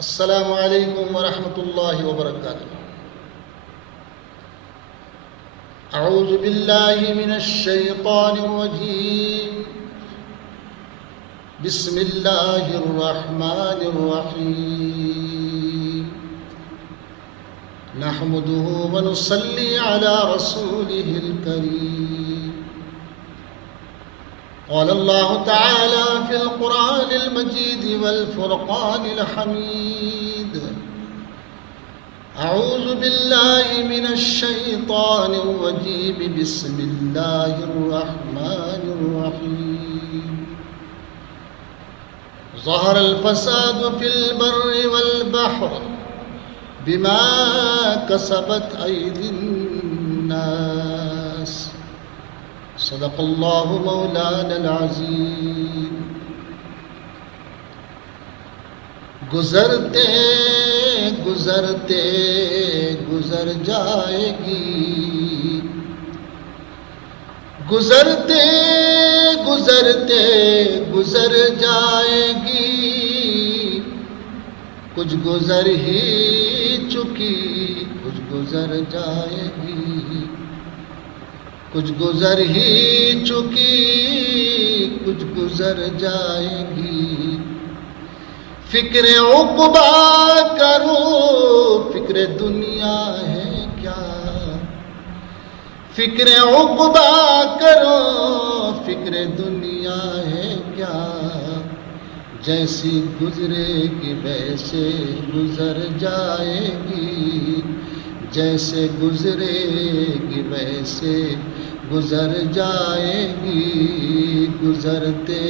السلام علیکم ورحمۃ اللہ وبرکاتہ۔ اعوذ باللہ من الشیطان الرجیم، بسم اللہ الرحمن الرحیم، نحمده ونصلی علی رسوله الکریم۔ قال اللہ تعالی فی القرآن المجید والفرقان الحمید، اعوذ باللہ من الشیطان الرجیم، بسم اللہ الرحمن الرحیم۔ ظہر الفساد فی البر والبحر بما کسبت ایدی الناس، صدق اللہ مولانا العظیم۔ گزرتے گزرتے گزر جائے گی، گزرتے گزرتے گزر جائے گی، کچھ گزر ہی چکی کچھ گزر جائے گی، کچھ گزر ہی چکی کچھ گزر جائے گی۔ فکر عقبا کرو فکر دنیا ہے کیا، فکر عقبا کرو فکر دنیا ہے کیا، جیسی گزرے گی ویسے گزر جائے گی، جیسے گزرے گی ویسے گزر جائے گی، گزرتے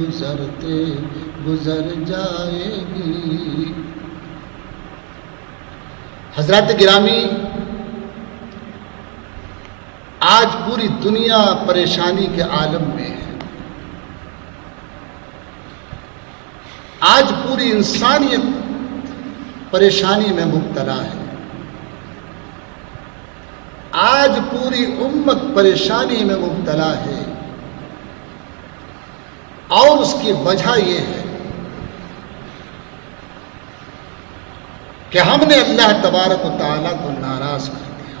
گزرتے گزر جائے گی۔ حضرات گرامی، آج پوری دنیا پریشانی کے عالم میں ہے، آج پوری انسانیت پریشانی میں مبتلا ہے، آج پوری امت پریشانی میں مبتلا ہے، اور اس کی وجہ یہ ہے کہ ہم نے اللہ تبارک و تعالیٰ کو ناراض کر دیا،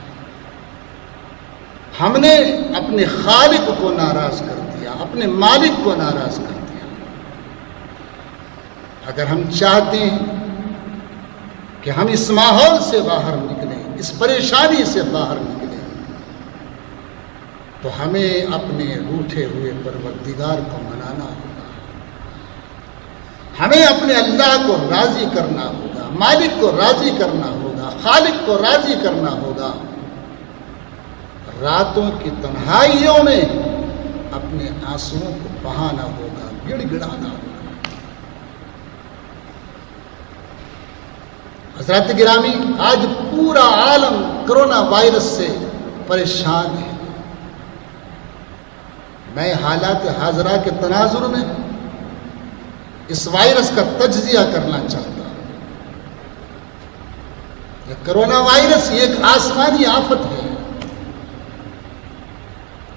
ہم نے اپنے خالق کو ناراض کر دیا، اپنے مالک کو ناراض کر دیا۔ اگر ہم چاہتے ہیں کہ ہم اس ماحول سے باہر نکلیں، اس پریشانی سے باہر نکلیں، تو ہمیں اپنے روٹھے ہوئے پروردگار کو منانا ہوگا، ہمیں اپنے اللہ کو راضی کرنا ہوگا، مالک کو راضی کرنا ہوگا، خالق کو راضی کرنا ہوگا، راتوں کی تنہائیوں میں اپنے آنسوؤں کو بہانا ہوگا، گڑ گڑانا ہوگا۔ حضرات گرامی، آج پورا عالم کرونا وائرس سے پریشان ہے۔ میں حالات حاضرہ کے تناظر میں اس وائرس کا تجزیہ کرنا چاہتا ہوں۔ یہ کرونا وائرس یہ ایک آسمانی آفت ہے،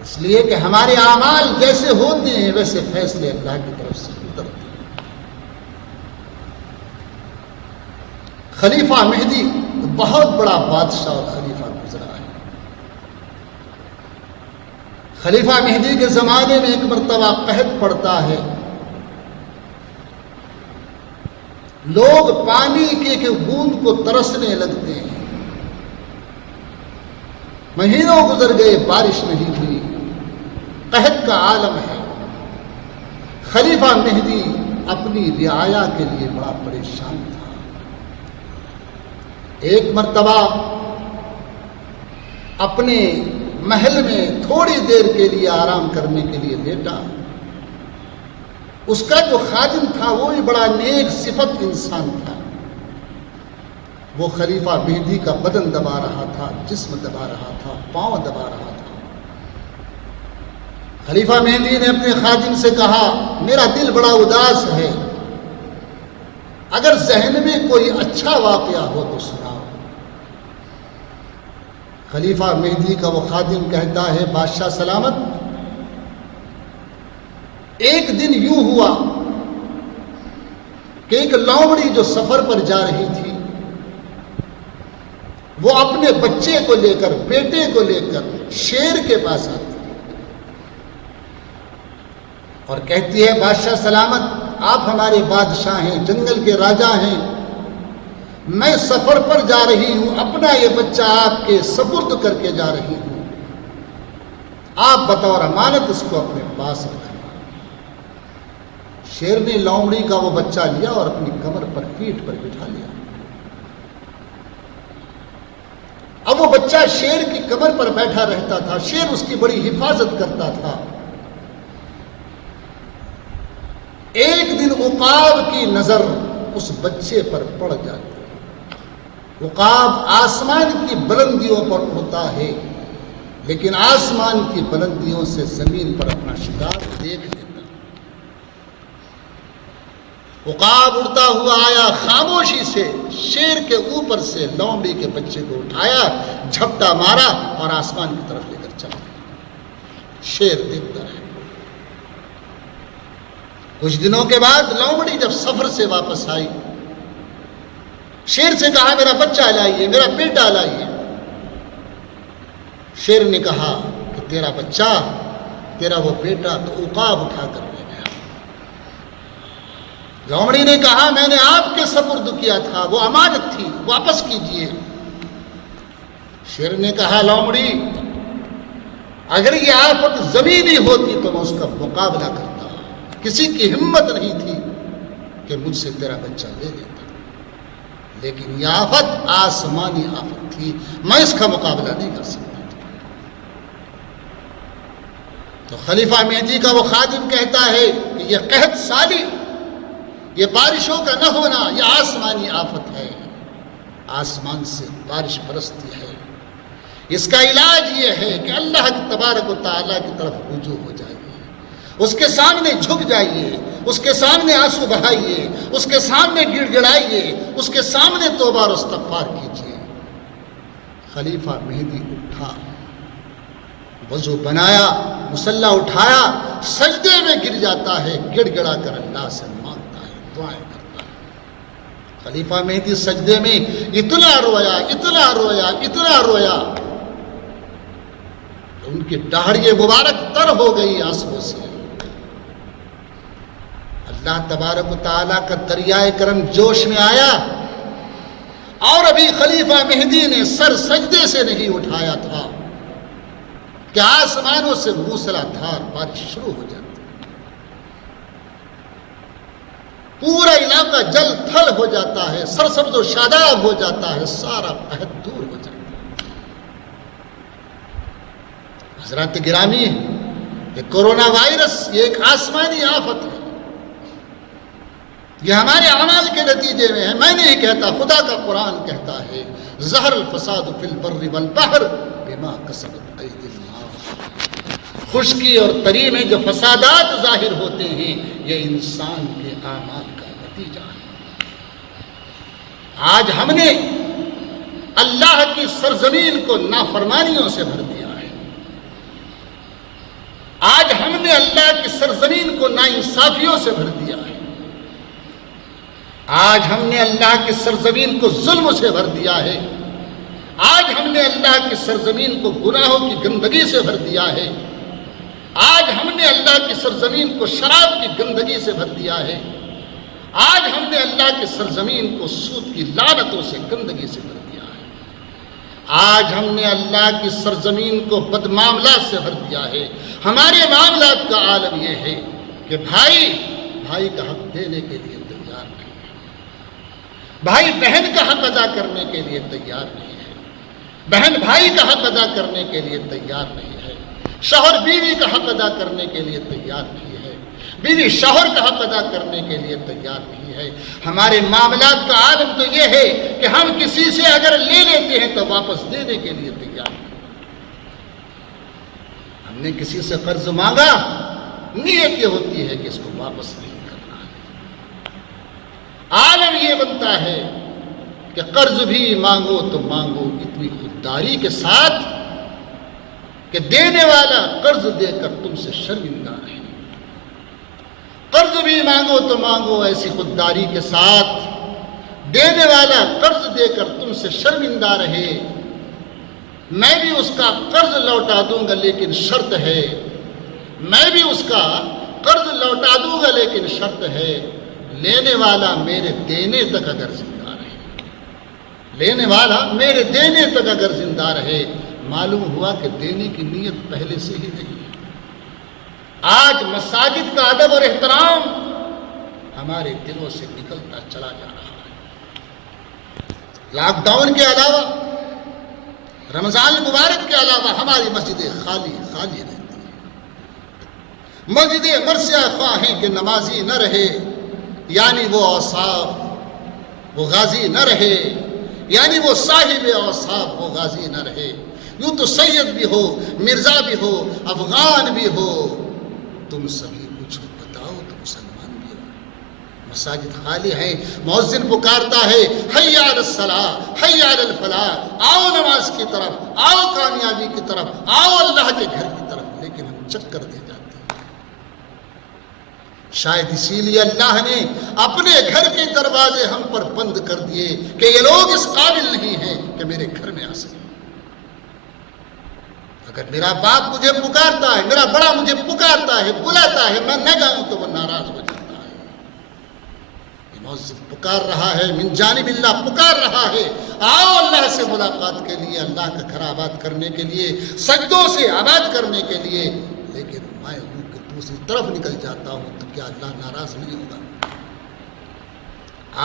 اس لیے کہ ہمارے اعمال جیسے ہوتے ہیں ویسے فیصلے اللہ کی طرف سے اترتے ہیں۔ خلیفہ مہدی بہت بڑا بادشاہ اور خلیفہ گزرا ہے۔ خلیفہ مہدی کے زمانے میں ایک مرتبہ قحط پڑتا ہے، لوگ پانی کے بوند کو ترسنے لگتے ہیں، مہینوں گزر گئے بارش نہیں ہوئی، قحط کا عالم ہے۔ خلیفہ مہدی اپنی رعایا کے لیے بڑا پریشان تھا۔ ایک مرتبہ اپنے محل میں تھوڑی دیر کے لیے آرام کرنے کے لیے لیٹا، اس کا جو خادم تھا وہ بھی بڑا نیک صفت انسان تھا، وہ خلیفہ مہدی کا بدن دبا رہا تھا، جسم دبا رہا تھا، پاؤں دبا رہا تھا۔ خلیفہ مہدی نے اپنے خادم سے کہا، میرا دل بڑا اداس ہے، اگر ذہن میں کوئی اچھا واقعہ ہو تو سناؤ۔ خلیفہ مہدی کا وہ خادم کہتا ہے، بادشاہ سلامت، ایک دن یوں ہوا کہ ایک لومڑی جو سفر پر جا رہی تھی وہ اپنے بچے کو لے کر، بیٹے کو لے کر شیر کے پاس آتی اور کہتی ہے بادشاہ سلامت، آپ ہمارے بادشاہ ہیں، جنگل کے راجا ہیں، میں سفر پر جا رہی ہوں، اپنا یہ بچہ آپ کے سپرد کر کے جا رہی ہوں، آپ بطور امانت اس کو اپنے پاس رکھنا۔ شیر نے لومڑی کا وہ بچہ لیا اور اپنی کمر پر، پیٹھ پر بٹھا لیا۔ اب وہ بچہ شیر کی کمر پر بیٹھا رہتا تھا، شیر اس کی بڑی حفاظت کرتا تھا۔ ایک دن عقاب کی نظر اس بچے پر پڑ جاتی۔ عقاب آسمان کی بلندیوں پر اڑتا ہے، لیکن آسمان کی بلندیوں سے زمین پر اپنا شکار دیکھ لیتا۔ عقاب اڑتا ہوا آیا، خاموشی سے شیر کے اوپر سے لومڑی کے بچے کو اٹھایا، جھپٹا مارا اور آسمان کی طرف لے کر چلا۔ شیر دیکھتا رہا۔ کچھ دنوں کے بعد لومڑی جب سفر سے واپس آئی، شیر سے کہا میرا بچہ لائیے، میرا بیٹا لائیے۔ شیر نے کہا کہ تیرا بچہ، تیرا وہ بیٹا تو عقاب اٹھا کر لے گیا۔ لومڑی نے کہا میں نے آپ کے سپرد کیا تھا، وہ امانت تھی، واپس کیجیے۔ شیر نے کہا لومڑی، اگر یہ آفت زمینی ہوتی تو میں اس کا مقابلہ کرتا، کسی کی ہمت نہیں تھی کہ مجھ سے تیرا بچہ لے لیتا، لیکن یہ آفت آسمانی آفت تھی، میں اس کا مقابلہ نہیں کر سکتا۔ تو خلیفہ مہدی کا وہ خادم کہتا ہے کہ یہ قحط سالی، یہ بارشوں کا نہ ہونا، یہ آسمانی آفت ہے، آسمان سے بارش برستی ہے، اس کا علاج یہ ہے کہ اللہ تبارک و تعالیٰ کی طرف رجوع ہو جائے، اس کے سامنے جھک جائیے، اس کے سامنے آنسو بہائیے، اس کے سامنے گڑ گڑائیے، اس کے سامنے توبہ اور استغفار کیجیے۔ خلیفہ مہدی اٹھا، وضو بنایا، مصلی اٹھایا، سجدے میں گر جاتا ہے، گڑ گڑا کر اللہ سے مانگتا ہے، دعائیں کرتا ہے۔ خلیفہ مہدی سجدے میں اتنا رویا، اتنا رویا، اتنا رویا، ان کی داڑھی مبارک تر ہو گئی آنسوؤں سے۔ اللہ تبارک و تعالیٰ کا دریائے کرم جوش میں آیا، اور ابھی خلیفہ مہدی نے سر سجدے سے نہیں اٹھایا تھا کہ آسمانوں سے موسلا دھار بارش شروع ہو جاتی، پورا علاقہ جل تھل ہو جاتا ہے، سرسبز و شاداب ہو جاتا ہے، سارا قحط دور ہو جاتا ہے۔ حضرات گرامی، یہ کورونا وائرس یہ ایک آسمانی آفت ہے، یہ ہمارے اعمال کے نتیجے میں ہے۔ میں نہیں کہتا، خدا کا قرآن کہتا ہے ظہر الفساد فی البر والبحر بما کسبت ایدی الناس۔ خشکی اور تری میں جو فسادات ظاہر ہوتے ہیں یہ انسان کے اعمال کا نتیجہ ہے۔ آج ہم نے اللہ کی سرزمین کو نافرمانیوں سے بھر دیا ہے، آج ہم نے اللہ کی سرزمین کو ناانصافیوں سے بھر دیا ہے، آج ہم نے اللہ کی سرزمین کو ظلم سے بھر دیا ہے، آج ہم نے اللہ کی سرزمین کو گناہوں کی گندگی سے بھر دیا ہے، آج ہم نے اللہ کی سرزمین کو شراب کی گندگی سے بھر دیا ہے، آج ہم نے اللہ کی سرزمین کو سود کی لعنتوں سے، گندگی سے بھر دیا ہے، آج ہم نے اللہ کی سرزمین کو بدمعاملات سے بھر دیا ہے۔ ہمارے معاملات کا عالم یہ ہے کہ بھائی کا حق دینے کے لیے تیار نہیں ہے، بھائی بہن کا حق ادا کرنے کے لیے تیار نہیں ہے، بہن بھائی کا حق ادا کرنے کے لیے تیار نہیں ہے، شوہر بیوی کا حق ادا کرنے کے لیے تیار نہیں ہے، بیوی شوہر کا حق ادا کرنے کے لیے تیار نہیں ہے۔ ہمارے معاملات کا عالم تو یہ ہے کہ ہم کسی سے اگر لے لیتے ہیں تو واپس دینے کے لیے تیار نہیں۔ ہم نے کسی سے قرض مانگا، نیت یہ ہوتی ہے کہ اس کو واپس نہیں کرنا ہے۔ عالم یہ بنتا ہے کہ قرض بھی مانگو تو مانگو اتنی خودداری کے ساتھ کہ دینے والا قرض دے کر تم سے شرمندہ رہے، قرض بھی مانگو تو مانگو ایسی خودداری کے ساتھ، دینے والا قرض دے کر تم سے شرمندہ رہے، میں بھی اس کا قرض لوٹا دوں گا لیکن شرط ہے، میں بھی اس کا قرض لوٹا دوں گا لیکن شرط ہے، لینے والا میرے دینے تک اگر زندہ رہے، لینے والا میرے دینے تک اگر زندہ رہے۔ معلوم ہوا کہ دینے کی نیت پہلے سے ہی نہیں ہے۔ آج مساجد کا ادب اور احترام ہمارے دلوں سے نکلتا چلا جا رہا ہے۔ لاک ڈاؤن کے علاوہ، رمضان المبارک کے علاوہ ہماری مسجدیں خالی رہتی ہیں۔ مسجدیں مرثیہ خواہ ہیں کہ نمازی نہ رہے، یعنی وہ اوصاف وہ غازی نہ رہے، یعنی وہ صاحب اوصاف وہ غازی نہ رہے۔ یوں تو سید بھی ہو، مرزا بھی ہو، افغان بھی ہو، تم سبھی کچھ بتاؤ تو مسلمان بھی ہو۔ مساجد خالی ہیں، مؤذن پکارتا ہے حی علی الصلاۃ حی علی الفلاح، آؤ نماز کی طرف، آؤ کامیابی کی طرف، آؤ اللہ کے گھر کی طرف، لیکن ہم چکر دے جاتے ہیں۔ شاید اسی لیے اللہ نے اپنے گھر کے دروازے ہم پر بند کر دیے کہ یہ لوگ اس قابل نہیں ہیں کہ میرے گھر میں آ سکیں۔ اگر میرا باپ مجھے پکارتا ہے، میرا بڑا مجھے پکارتا ہے، بلاتا ہے، میں نہ جاؤں تو وہ ناراض ہو جاتا ہے۔ یہ مؤذن پکار رہا ہے، من جانب اللہ پکار رہا ہے، آؤ اللہ سے ملاقات کے لیے، اللہ کا گھر آباد کرنے کے لیے، سجدوں سے آباد کرنے کے لیے، لیکن میں ہوں کہ دوسری طرف نکل جاتا ہوں تو کیا اللہ ناراض نہیں ہوگا؟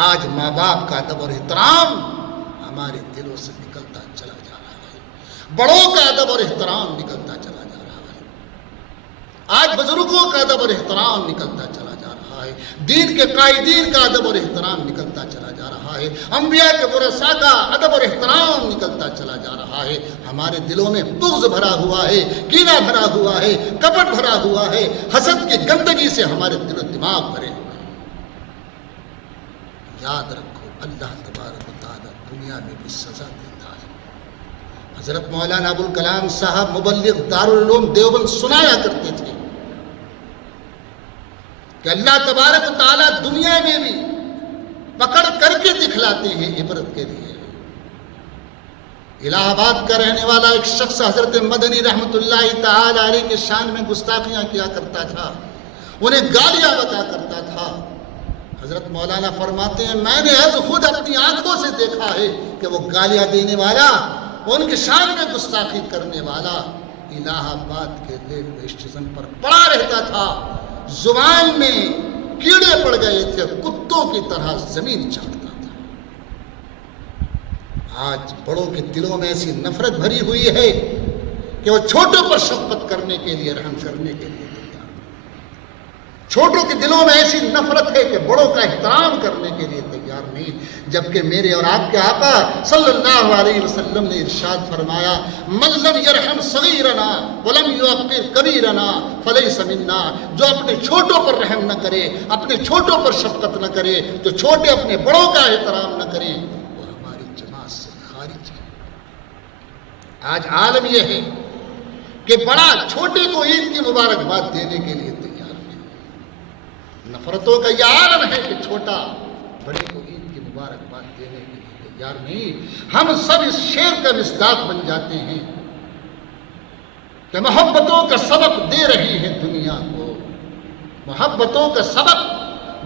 آج ماں باپ کا ادب اور احترام ہمارے دلوں سے نکلتا چلا جا رہا ہے، بڑوں کا ادب اور احترام نکلتا چلا جا رہا ہے، آج بزرگوں کا ادب اور احترام نکلتا چلا جا رہا ہے، دین کے قائدین کا ادب اور احترام نکلتا چلا جا رہا ہے، انبیاء کے ورثاء کا ادب اور احترام نکلتا چلا جا رہا ہے۔ ہمارے دلوں میں بغض بھرا ہوا ہے، کینہ بھرا ہوا ہے، کپٹ بھرا ہوا ہے، حسد کی گندگی سے ہمارے دل و دماغ بھرے ہوئے ہیں۔ یاد رکھو، اللہ تبارک و تعالیٰ دنیا میں بھی سزا دیتا ہے۔ حضرت مولانا ابوالکلام صاحب مبلغ دارالعلوم دیوبند سنایا کرتے تھے کہ اللہ تبارک و تعالیٰ دنیا میں بھی پکڑ کر کے دکھلاتے ہیں عبرت کے لیے۔ الہ آباد کا رہنے والا ایک شخص حضرت مدنی رحمت اللہ تعالی علیہ کے شان میں گستاخیاں کیا کرتا تھا، انہیں گالیاں بتا کرتا تھا۔ حضرت مولانا فرماتے ہیں میں نے خود اپنی آنکھوں سے دیکھا ہے کہ وہ گالیاں دینے والا، ان کے شان میں گستاخی کرنے والا الہ آباد کے ریلوے اسٹیشن پر پڑا رہتا تھا، زبان میں کیڑے پڑ گئے تھے، کتوں کی طرح زمین چاٹتا تھا۔ آج بڑوں کے دلوں میں ایسی نفرت بھری ہوئی ہے کہ وہ چھوٹوں پر شفقت کرنے کے لیے، رحم کرنے کے لیے تیار نہیں۔ چھوٹوں کے دلوں میں ایسی نفرت ہے کہ بڑوں کا احترام کرنے کے لیے تیار نہیں، جبکہ میرے اور آپ کے آقا صلی اللہ علیہ وسلم نے ارشاد فرمایا من لم یرحم صغیرنا ولم یوقر کبیرنا فلیس منا، جو اپنے چھوٹوں پر رحم نہ کرے، اپنے چھوٹوں پر شفقت نہ کرے، جو چھوٹے اپنے بڑوں کا احترام نہ کریں، وہ ہماری جماعت سے خارج ہے۔ آج عالم یہ ہے کہ بڑا چھوٹے کو عید کی مبارکباد دینے کے لیے تیار نہیں۔ نفرتوں کا یہ عالم ہے کہ چھوٹا بڑے کو عید کی مبارکباد دینے کے لیے تیار نہیں۔ ہم سب اس شعر کا مصداق بن جاتے ہیں کہ محبتوں کا سبق دے رہی ہے دنیا کو، محبتوں کا سبق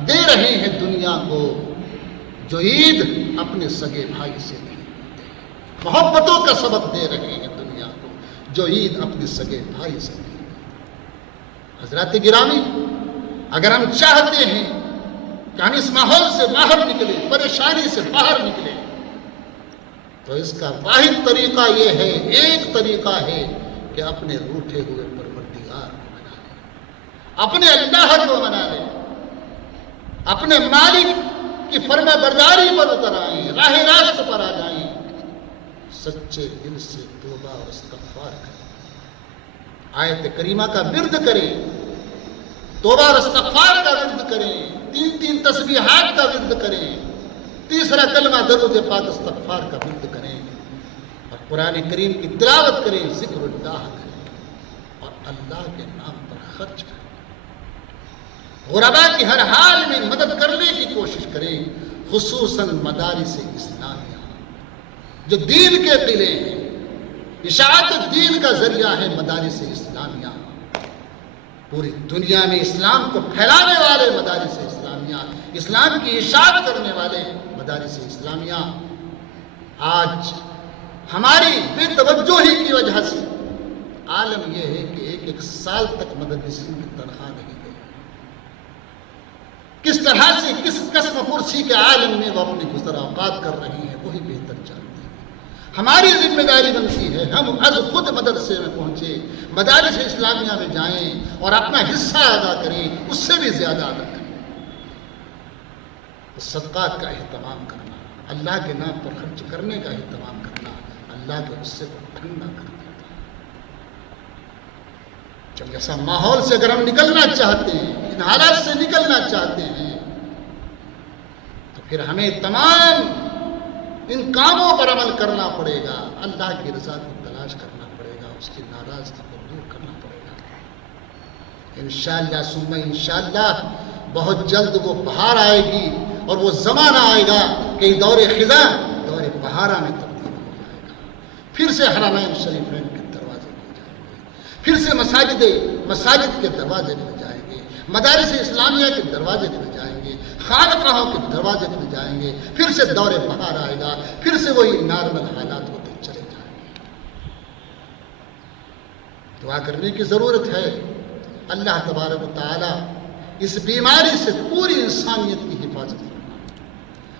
دے رہی ہے دنیا کو، جو عید اپنے سگے بھائی سے نہیں دیتے۔ محبتوں کا سبق دے رہی ہے دنیا کو، جو عید اپنے سگے بھائی سے نہیں دیتے۔ حضرات گرامی، اگر ہم چاہتے ہیں کہ ہم اس ماحول سے باہر نکلیں، پریشانی سے باہر نکلیں، تو اس کا واحد طریقہ یہ ہے، ایک طریقہ ہے کہ اپنے روٹھے ہوئے پروردگار کو منا لیں، اپنے اللہ کو منا لیں، اپنے مالک کی فرما برداری پر اتر آئیں، راہ راست پر آ جائیں، سچے دل سے توبہ اور استغفار کریں، آیت کریمہ کا ورد کریں، توبہ اور استغفار کا ورد کریں، 3 تسبیحات کا ورد کریں، تیسرا کلمہ درود پاک استغفار کا ورد کریں، اور قرآن کریم کی تلاوت کریں، ذکر اللہ کریں، اور اللہ کے نام پر خرچ کریں۔ غربا کی ہر حال میں مدد کرنے کی کوشش کریں، خصوصاً مدارس اسلامیہ جو دین کے قلعے ہیں، اشاعت دین کا ذریعہ ہے مدارس اسلامیہ، پوری دنیا میں اسلام کو پھیلانے والے مدارس اسلامیہ، اسلام کی اشاعت کرنے والے مدارس اسلامیہ آج ہماری بے توجہی کی وجہ سے عالم یہ ہے کہ ایک سال تک مدرسین کی تنخواہ نہیں گئی، کس طرح سے کس قسم پرسی کے عالم میں وہ اپنی گزر اوقات کر رہی ہیں وہی بہتر جانتے ہیں۔ ہماری ذمہ داری بنتی ہے ہم از خود مدرسے میں پہنچے، مدارس اسلامیہ میں جائیں اور اپنا حصہ ادا کریں، اس سے بھی زیادہ ادا کریں۔ صدقات کا اہتمام کرنا، اللہ کے نام پر خرچ کرنے کا اہتمام کرنا اللہ کے غصے کو ٹھنڈا کر دیتا ہے۔ جب ایسا ماحول سے اگر ہم نکلنا چاہتے ہیں، ان حالات سے نکلنا چاہتے ہیں، تو پھر ہمیں تمام ان کاموں پر عمل کرنا پڑے گا، اللہ کی رضا کو تلاش کرنا پڑے گا، اس کی ناراضگی کو دور کرنا پڑے گا۔ انشاءاللہ ثم انشاءاللہ بہت جلد وہ بہار آئے گی اور وہ زمانہ آئے گا کہ دور خزاں دور بہارا میں تبدیل ہو جائے گا، پھر سے حرمین شریفین کے دروازے کھل جائیں گے، پھر سے مساجد کے دروازے کھل جائیں گے، مدارس اسلامیہ کے دروازے کھل جائیں گے، خانقاہوں کے دروازے کھل جائیں گے، پھر سے دور بہار آئے گا، پھر سے وہی نارمل حالات ہوتے چلے جائیں گے۔ دعا کرنے کی ضرورت ہے، اللہ تبارک و تعالی اس بیماری سے پوری انسانیت کی حفاظت فرمائے،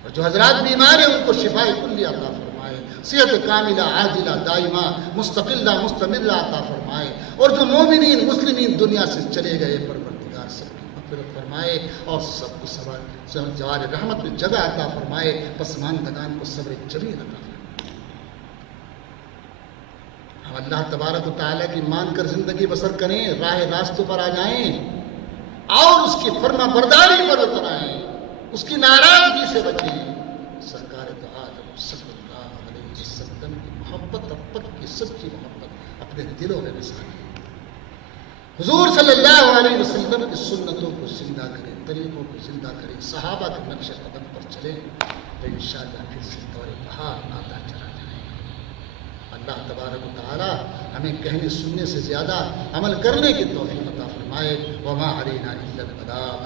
اور جو حضرات بیمار ہیں ان کو شفاء کلی عطا فرمائے، صحت کاملہ عاجلہ دائمہ مستقلہ مستمرہ عطا فرمائے، اور جو مومنین مسلمین دنیا سے چلے گئے پروردگار سب کی مغفرت فرمائے اور سب کو جوار رحمت میں جگہ عطا فرمائے، پسماندگان کو صبر جمیل عطا فرمائے۔ ہم اللہ تبارک و تعالیٰ کی مان کر زندگی بسر کریں، راہ راستوں پر آ جائیں اور اس کی فرما برداری پر اتر آئیں، اس کی ناراضگی سے بچیں۔ سرکار دو عالم صلی اللہ علیہ وسلم کی محبت ابت کی سچی محبت اپنے دلوں میں بسائیں، حضور صلی اللہ علیہ وسلم کی سنتوں کو زندہ کریں، طریقوں کو زندہ کریں، صحابہ کے نقش قدم پر چلیں، تو انشاءاللہ پھر سے دور بہار آتا چلا جائے گا۔ اللہ تبارک و تعالی ہمیں کہنے سننے سے زیادہ عمل کرنے کی توفیق عطا فرمائے۔ وما علینا الا البلاغ۔